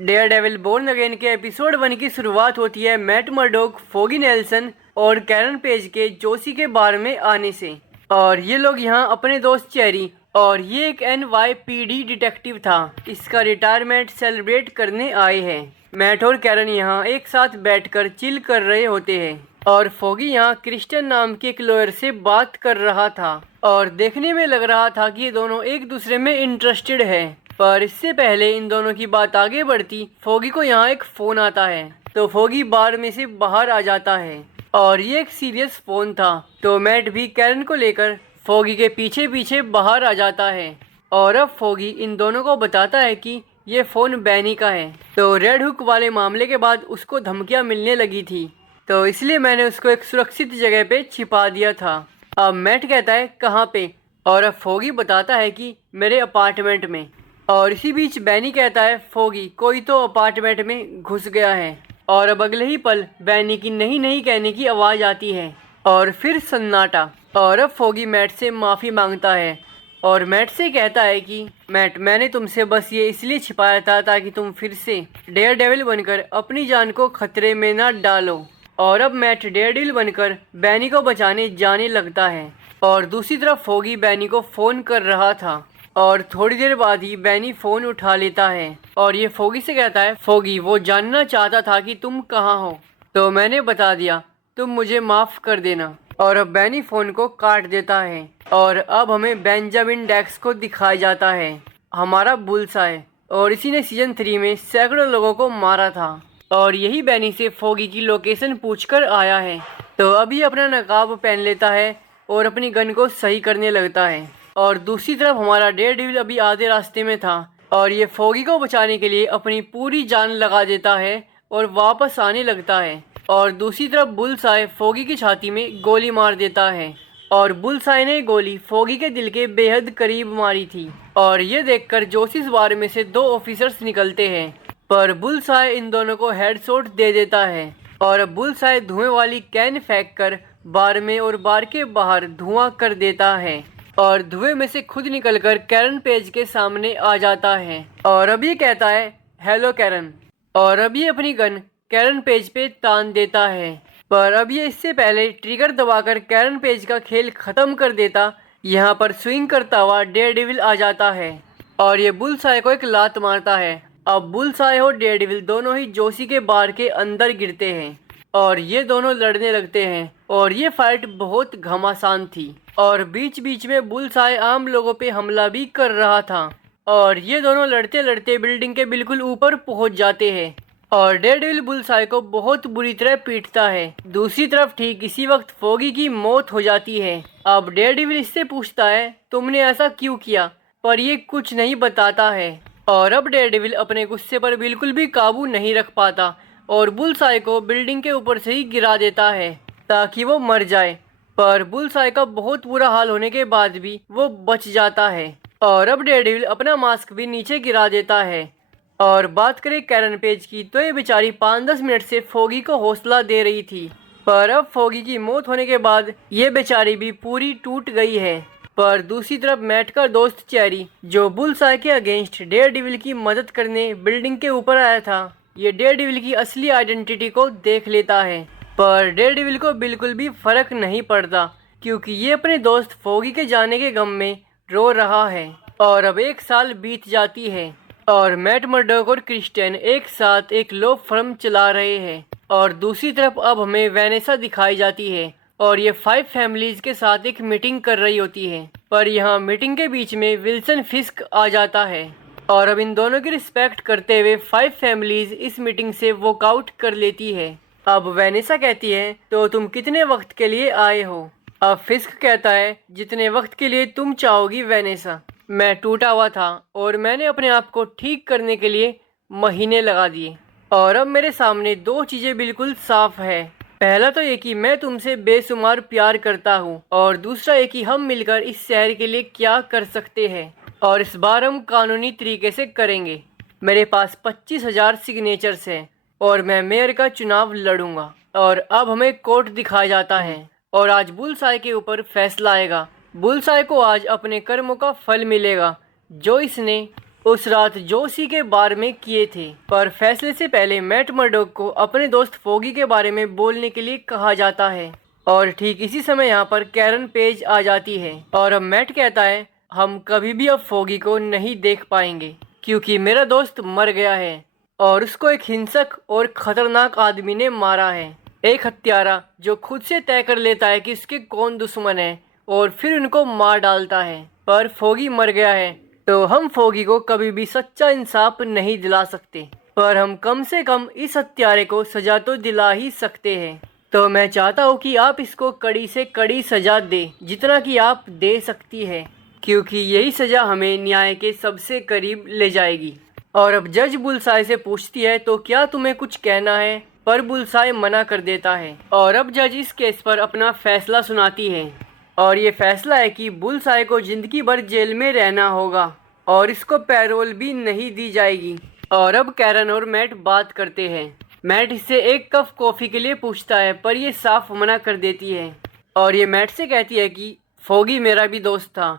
Dare devil born again के episode 1 की शुरुआत होती है मैट मर्डोक, फोगी नेल्सन और कैरन पेज के जोशी के बार में आने से। और ये लोग यहाँ अपने दोस्त चेरी, और ये एक NYPD डिटेक्टिव था, इसका रिटायरमेंट सेलिब्रेट करने आए हैं। मैट और कैरन यहाँ एक साथ बैठकर चिल कर रहे होते हैं और फोगी यहाँ क्रिस्टियन नाम के एक लॉयर से बात कर रहा था और देखने में लग रहा था कि ये दोनों एक दूसरे में इंटरेस्टेड है। पर इससे पहले इन दोनों की बात आगे बढ़ती, फोगी को यहाँ एक फोन आता है तो फोगी बार में से बाहर आ जाता है और ये एक सीरियस फोन था। तो मैट भी कैरन को लेकर फोगी के पीछे पीछे बाहर आ जाता है और अब फोगी इन दोनों को बताता है कि ये फ़ोन बैनी का है। तो रेड हुक वाले मामले के बाद उसको धमकियाँ मिलने लगी थी, तो इसलिए मैंने उसको एक सुरक्षित जगह पे छिपा दिया था। अब मैट कहता है कहाँ पे, और अब फोगी बताता है कि मेरे अपार्टमेंट में। और इसी बीच बैनी कहता है फोगी कोई तो अपार्टमेंट में घुस गया है। और अब अगले ही पल बैनी की नहीं नहीं कहने की आवाज़ आती है और फिर सन्नाटा। और अब फोगी मैट से माफ़ी मांगता है और मैट से कहता है कि मैट, मैंने तुमसे बस ये इसलिए छिपाया था ताकि तुम फिर से डेयर डेविल बनकर अपनी जान को खतरे में ना डालो। और अब मैट डेयर डेविल बनकर बैनी को बचाने जाने लगता है और दूसरी तरफ फोगी बैनी को फ़ोन कर रहा था और थोड़ी देर बाद ही बैनी फ़ोन उठा लेता है और ये फोगी से कहता है फोगी वो जानना चाहता था कि तुम कहाँ हो, तो मैंने बता दिया, तुम मुझे माफ़ कर देना। और अब बैनी फ़ोन को काट देता है और अब हमें बेंजामिन डेक्स को दिखाया जाता है, हमारा बुल्सआई, और इसी ने सीजन 3 में सैकड़ों लोगों को मारा था और यही बैनी से फोगी की लोकेशन पूछकर आया है। तो अभी अपना नकाब पहन लेता है और अपनी गन को सही करने लगता है। और दूसरी तरफ हमारा डेयर डेविल अभी आधे रास्ते में था और ये फोगी को बचाने के लिए अपनी पूरी जान लगा देता है और वापस आने लगता है। और दूसरी तरफ बुल्सआई फोगी की छाती में गोली मार देता है और बुल्सआई ने गोली फोगी के दिल के बेहद करीब मारी थी। और ये देखकर जोशिस बार में से 2 ऑफिसर्स निकलते हैं, पर बुल्सआई इन दोनों को हेडशॉट दे देता है और बुल्सआई धुएं वाली कैन फेंक कर बार में और बार के बाहर धुआं कर देता है और धुएं में से खुद निकलकर कैरन पेज के सामने आ जाता है और अब ये कहता है हेलो कैरन, और अब ये अपनी गन कैरन पेज पे तान देता है। पर अब ये इससे पहले ट्रिगर दबाकर कैरन पेज का खेल खत्म कर देता, यहाँ पर स्विंग करता हुआ डेयर डेविल आ जाता है और ये बुल्सआई को एक लात मारता है। अब बुल्सआई और डेयर डेविल दोनों ही जोशी के बार के अंदर गिरते हैं और ये दोनों लड़ने लगते हैं और ये फाइट बहुत घमासान थी और बीच बीच में बुल्सआई आम लोगों पे हमला भी कर रहा था और ये दोनों लड़ते लड़ते बिल्डिंग के बिल्कुल ऊपर पहुंच जाते हैं और डेयर डेविल बुल्सआई को बहुत बुरी तरह पीटता है। दूसरी तरफ ठीक इसी वक्त फोगी की मौत हो जाती है। अब डेयर डेविल इससे पूछता है तुमने ऐसा क्यों किया, पर ये कुछ नहीं बताता है और अब डेयर डेविल अपने गुस्से पर बिल्कुल भी काबू नहीं रख पाता और बुल्सआई को बिल्डिंग के ऊपर से ही गिरा देता है ताकि वो मर जाए। पर बुल्सआई का बहुत बुरा हाल होने के बाद भी वो बच जाता है और अब डेयर डेविल अपना मास्क भी नीचे गिरा देता है। और बात करें कैरन पेज की, तो ये बेचारी 5-10 मिनट से फोगी को हौसला दे रही थी, पर अब फोगी की मौत होने के बाद ये बेचारी भी पूरी टूट गई है। पर दूसरी तरफ मैट का दोस्त चेरी, जो बुल्सआई के अगेंस्ट डेयर डेविल की मदद करने बिल्डिंग के ऊपर आया था, ये डेयर डेविल की असली आइडेंटिटी को देख लेता है। पर डेयर डेविल को बिल्कुल भी फर्क नहीं पड़ता क्योंकि ये अपने दोस्त फोगी के जाने के गम में रो रहा है। और अब 1 साल बीत जाती है और मैट मर्डोक और क्रिस्टियन एक साथ एक लॉ फर्म चला रहे हैं और दूसरी तरफ अब हमें वेनेसा दिखाई जाती है और ये 5 फैमिलीज के साथ एक मीटिंग कर रही होती है। पर यहाँ मीटिंग के बीच में विल्सन फिस्क आ जाता है और अब इन दोनों की रिस्पेक्ट करते हुए 5 फैमिलीज इस मीटिंग से वॉकआउट कर लेती है। अब वेनेसा कहती है तो तुम कितने वक्त के लिए आए हो। अब फिस्क कहता है जितने वक्त के लिए तुम चाहोगी वेनेसा। मैं टूटा हुआ था और मैंने अपने आप को ठीक करने के लिए महीने लगा दिए और अब मेरे सामने 2 चीज़ें बिल्कुल साफ है। पहला तो ये कि मैं तुमसे बेशुमार प्यार करता हूँ और दूसरा ये कि हम मिलकर इस शहर के लिए क्या कर सकते हैं और इस बार हम कानूनी तरीके से करेंगे। मेरे पास 25,000 सिग्नेचर्स हैं और मैं मेयर का चुनाव लड़ूंगा। और अब हमें कोर्ट दिखाया जाता है और आज बुल्सआई के ऊपर फैसला आएगा। बुल्सआई को आज अपने कर्मों का फल मिलेगा जो इसने उस रात जोशी के बारे में किए थे। पर फैसले से पहले मैट मर्डॉक को अपने दोस्त फोगी के बारे में बोलने के लिए कहा जाता है और ठीक इसी समय यहाँ पर कैरन पेज आ जाती है और अब मैट कहता है हम कभी भी अब फोगी को नहीं देख पाएंगे क्योंकि मेरा दोस्त मर गया है और उसको एक हिंसक और खतरनाक आदमी ने मारा है, एक हत्यारा जो खुद से तय कर लेता है कि उसके कौन दुश्मन है और फिर उनको मार डालता है। पर फोगी मर गया है तो हम फोगी को कभी भी सच्चा इंसाफ नहीं दिला सकते, पर हम कम से कम इस हत्यारे को सजा तो दिला ही सकते हैं। तो मैं चाहता हूँ कि आप इसको कड़ी से कड़ी सजा दे जितना कि आप दे सकती है, क्योंकि यही सजा हमें न्याय के सबसे करीब ले जाएगी। और अब जज बुलसाई से पूछती है तो क्या तुम्हें कुछ कहना है, पर बुलसाई मना कर देता है और अब जज इस केस पर अपना फैसला सुनाती है और ये फैसला है कि बुलसाई को जिंदगी भर जेल में रहना होगा और इसको पैरोल भी नहीं दी जाएगी। और अब कैरन और मैट बात करते हैं। मैट इससे एक कप कॉफ़ी के लिए पूछता है पर ये साफ मना कर देती है और ये मैट से कहती है कि फोगी मेरा भी दोस्त था,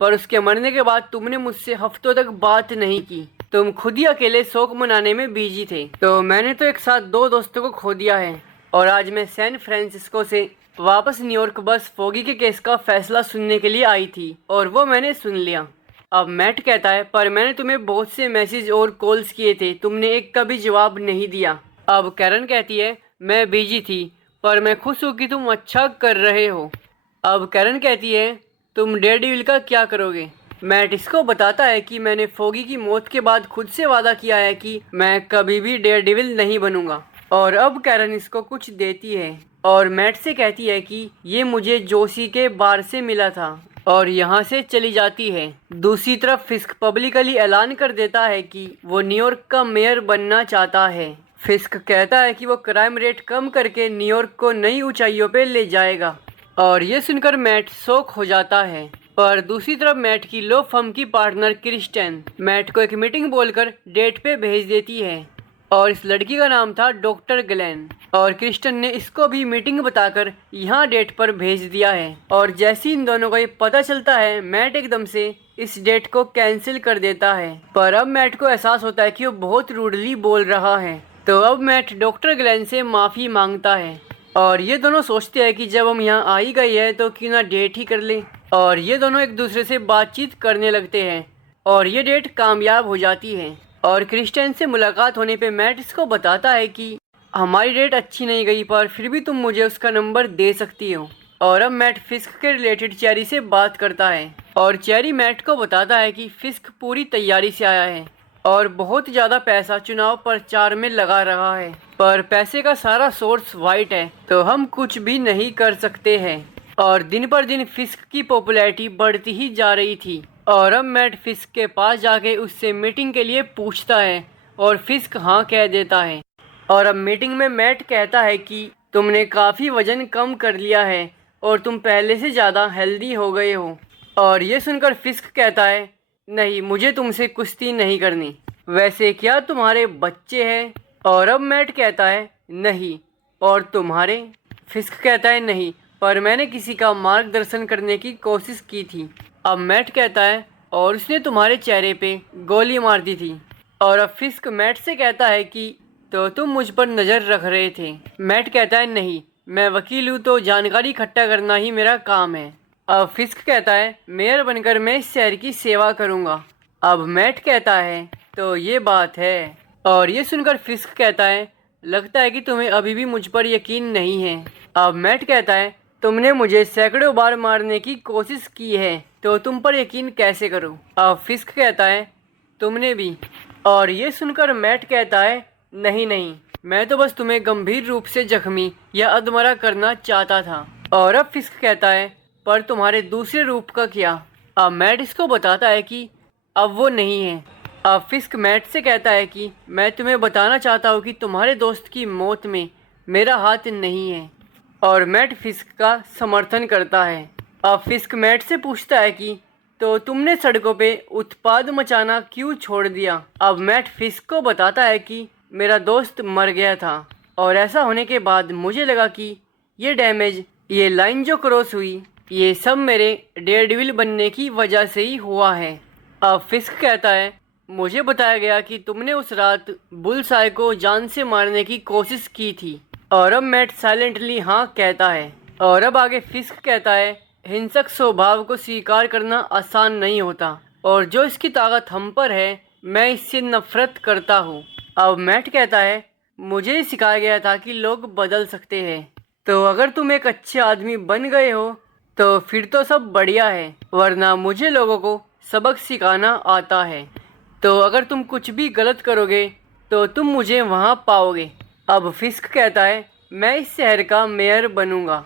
पर उसके मरने के बाद तुमने मुझसे हफ्तों तक बात नहीं की, तुम खुद ही अकेले शोक मनाने में बिजी थे। तो मैंने तो एक साथ 2 दोस्तों को खो दिया है और आज मैं सैन फ्रांसिस्को से वापस न्यूयॉर्क बस फोगी के केस का फैसला सुनने के लिए आई थी और वो मैंने सुन लिया। अब मैट कहता है पर मैंने तुम्हें बहुत से मैसेज और कॉल्स किए थे, तुमने एक का भी जवाब नहीं दिया। अब कैरन कहती है मैं बिजी थी पर मैं खुश हूँ कि तुम अच्छा कर रहे हो। अब कैरन कहती है तुम डेयरडेविल का क्या करोगे। मैट इसको बताता है कि मैंने फोगी की मौत के बाद खुद से वादा किया है कि मैं कभी भी डेयरडेविल नहीं बनूंगा। और अब कैरन इसको कुछ देती है और मैट से कहती है कि ये मुझे जोशी के बार से मिला था और यहाँ से चली जाती है। दूसरी तरफ फिस्क पब्लिकली ऐलान कर देता है कि वो न्यूयॉर्क का मेयर बनना चाहता है। फिस्क कहता है कि वो क्राइम रेट कम करके न्यूयॉर्क को नई ऊंचाइयों पे ले जाएगा और ये सुनकर मैट शॉक हो जाता है। पर दूसरी तरफ मैट की लो फर्म की पार्टनर क्रिस्टन मैट को एक मीटिंग बोलकर डेट पे भेज देती है और इस लड़की का नाम था डॉक्टर ग्लेन और क्रिस्टन ने इसको भी मीटिंग बताकर यहाँ डेट पर भेज दिया है। और जैसे ही इन दोनों को ये पता चलता है मैट एकदम से इस डेट को कैंसिल कर देता है। पर अब मैट को एहसास होता है कि वो बहुत रूडली बोल रहा है, तो अब मैट डॉक्टर ग्लेन से माफ़ी मांगता है और ये दोनों सोचते हैं कि जब हम यहाँ आ ही गए हैं तो क्यों ना डेट ही कर ले। और ये दोनों एक दूसरे से बातचीत करने लगते हैं और ये डेट कामयाब हो जाती है। और क्रिस्टियन से मुलाकात होने पे मैट इसको बताता है कि हमारी डेट अच्छी नहीं गई पर फिर भी तुम मुझे उसका नंबर दे सकती हो। और अब मैट फिस्क के रिलेटेड चेरी से बात करता है और चेरी मैट को बताता है कि फिस्क पूरी तैयारी से आया है और बहुत ज़्यादा पैसा चुनाव प्रचार में लगा रहा है, पर पैसे का सारा सोर्स वाइट है तो हम कुछ भी नहीं कर सकते हैं। और दिन पर दिन फिस्क की पॉपुलैरिटी बढ़ती ही जा रही थी और अब मैट फिस्क के पास जाके उससे मीटिंग के लिए पूछता है और फिस्क हाँ कह देता है। और अब मीटिंग में मैट कहता है कि तुमने काफ़ी वजन कम कर लिया है और तुम पहले से ज़्यादा हेल्दी हो गए हो। और ये सुनकर फिस्क कहता है नहीं, मुझे तुमसे कुश्ती नहीं करनी, वैसे क्या तुम्हारे बच्चे हैं। और अब मैट कहता है नहीं। और तुम्हारे? फिस्क कहता है नहीं, पर मैंने किसी का मार्गदर्शन करने की कोशिश की थी। अब मैट कहता है और उसने तुम्हारे चेहरे पे गोली मार दी थी। और अब फिस्क मैट से कहता है कि तो तुम मुझ पर नज़र रख रहे थे। मैट कहता है नहीं, मैं वकील हूँ तो जानकारी इकट्ठा करना ही मेरा काम है। अब फिस्क कहता है मेयर बनकर मैं इस शहर की सेवा करूँगा। अब मैट कहता है तो ये बात है। और ये सुनकर फिस्क कहता है लगता है कि तुम्हें अभी भी मुझ पर यकीन नहीं है। अब मैट कहता है तुमने मुझे सैकड़ों बार मारने की कोशिश की है तो तुम पर यकीन कैसे करूं। अब फिस्क कहता है तुमने भी। और ये सुनकर मैट कहता है नहीं नहीं, मैं तो बस तुम्हें गंभीर रूप से जख्मी या अधमरा करना चाहता था। और अब फिस्क कहता है पर तुम्हारे दूसरे रूप का क्या। अब मैट इसको बताता है कि अब वो नहीं है। अब फिस्क मैट से कहता है कि मैं तुम्हें बताना चाहता हूँ कि तुम्हारे दोस्त की मौत में मेरा हाथ नहीं है। और मैट फिस्क का समर्थन करता है। अब फिस्क मैट से पूछता है कि तो तुमने सड़कों पे उत्पाद मचाना क्यों छोड़ दिया। अब मैट फिस्क को बताता है कि मेरा दोस्त मर गया था और ऐसा होने के बाद मुझे लगा कि ये डैमेज, ये लाइन जो क्रॉस हुई, ये सब मेरे डेयरडेविल बनने की वजह से ही हुआ है। अब फिस्क कहता है मुझे बताया गया कि तुमने उस रात बुलसाई को जान से मारने की कोशिश की थी। और अब मैट साइलेंटली हाँ कहता है। और अब आगे फिस्क कहता है, हिंसक स्वभाव को स्वीकार करना आसान नहीं होता और जो इसकी ताकत हम पर है मैं इससे नफरत करता हूँ। अब मैट कहता है, मुझे सिखाया गया था कि लोग बदल सकते हैं, तो अगर तुम एक अच्छे आदमी बन गए हो तो फिर तो सब बढ़िया है, वरना मुझे लोगों को सबक सिखाना आता है। तो अगर तुम कुछ भी गलत करोगे तो तुम मुझे वहाँ पाओगे। अब फिस्क कहता है, मैं इस शहर का मेयर बनूंगा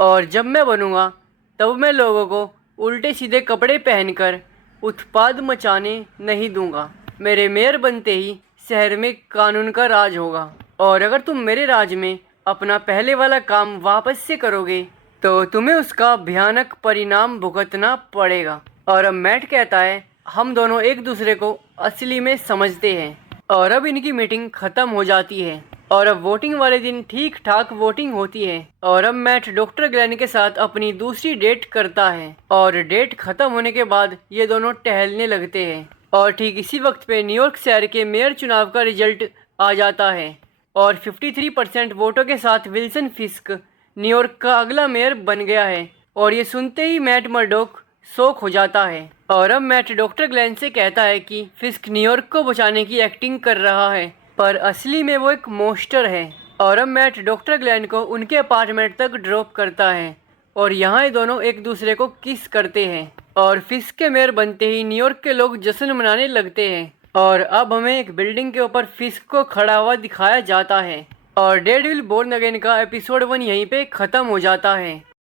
और जब मैं बनूंगा तब मैं लोगों को उल्टे सीधे कपड़े पहनकर उत्पाद मचाने नहीं दूंगा। मेरे मेयर बनते ही शहर में कानून का राज होगा और अगर तुम मेरे राज में अपना पहले वाला काम वापस से करोगे तो तुम्हें उसका भयानक परिणाम भुगतना पड़ेगा। और अब मैट कहता है, हम दोनों एक दूसरे को असली में समझते हैं। और अब इनकी मीटिंग खत्म हो जाती है और अब वोटिंग वाले दिन ठीक ठाक वोटिंग होती है। और अब मैट डॉक्टर ग्लेन के साथ अपनी दूसरी डेट करता है और डेट खत्म होने के बाद ये दोनों टहलने लगते हैं। और ठीक इसी वक्त पे न्यूयॉर्क शहर के मेयर चुनाव का रिजल्ट आ जाता है और 53% वोटों के साथ विल्सन फिस्क न्यूयॉर्क का अगला मेयर बन गया है। और ये सुनते ही मैट मर्डोक शॉक हो जाता है। और अब मैट डॉक्टर ग्लेन से कहता है कि फिस्क न्यूयॉर्क को बचाने की एक्टिंग कर रहा है पर असली में वो एक मॉन्स्टर है। और अब मैट डॉक्टर ग्लेन को उनके अपार्टमेंट तक ड्रॉप करता है और यहाँ ये दोनों एक दूसरे को किस करते हैं। और फिस्क के मेयर बनते ही न्यूयॉर्क के लोग जश्न मनाने लगते हैं। और अब हमें एक बिल्डिंग के ऊपर फिस्क को खड़ा हुआ दिखाया जाता है। और डेयरडेविल बोर्न अगेन का एपिसोड 1 यहीं पे ख़त्म हो जाता है।